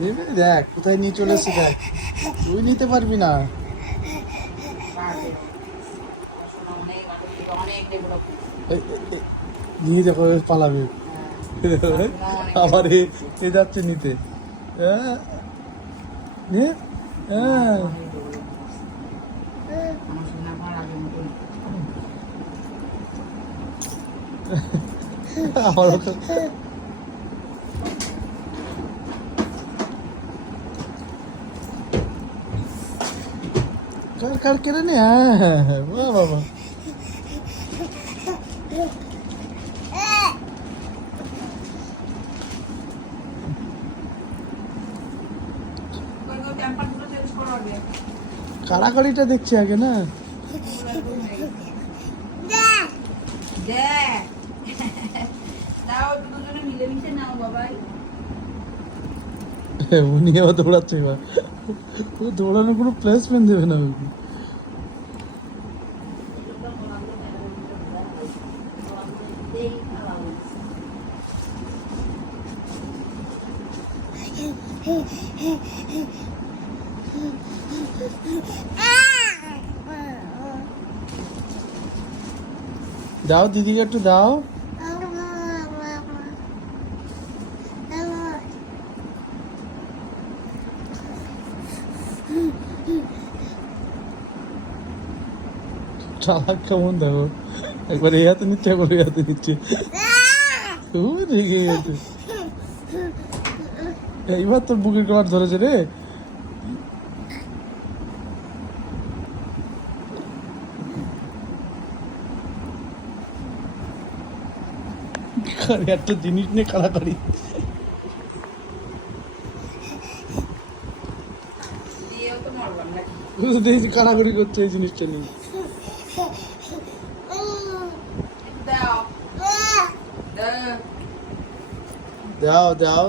নেবে দেখ কোথায় নিয়ে চলে এসে দেখ, তুই নিতে পারবি না। এই, এই, নিয়ে দেখো পালাবে, আবার এ যাচ্ছে নিতে। হ্যাঁ হ্যাঁ আমার তো কার কার কেড়ে নে। হ্যাঁ হ্যাঁ হ্যাঁ, বাহ বাবা। কাড়াকাড়িটা দেখছি আগে না। উনি আবার দৌড়াচ্ছে, এবার ও দৌড়ানোর কোনো প্লেসমেন্ট দেবে না ওকে। দাও দিদিকে একটু দাও। চালাক কেমন দেখো, একবার এই হাতে নিচ্ছে একবার ওই হাতে নিচ্ছে, খুব রেগে গেছে। এইবার তোর বুকের কলার ধরেছে রে। একটা জিনিস নিয়ে কাড়াকাড়ি, দেখছি কাড়াকাড়ি করছে এই জিনিসটা নিয়ে। দাও দাও